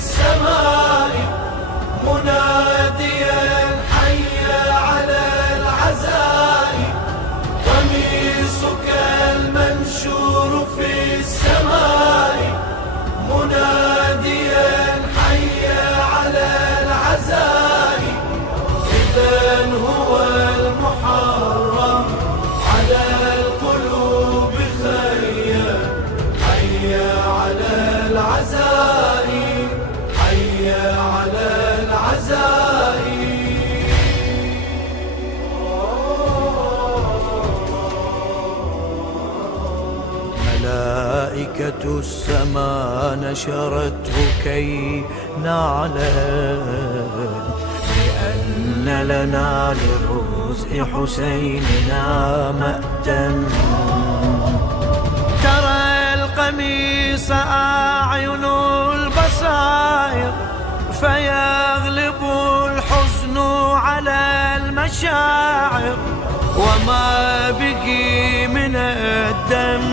السماء مناديا حي على العزاء، قميصك المنشور في السماء مناديا حي على العزاء، إذن هو المحرم على القلوب خيا، حي على العزاء، حي على العزاء. ملائكة السماء نشرته كي نعلم بأن لنا لرزق حسيننا مأتم. ترى القميص أعين البصائر فيغلب الحزن على المشاعر، وما به من الدم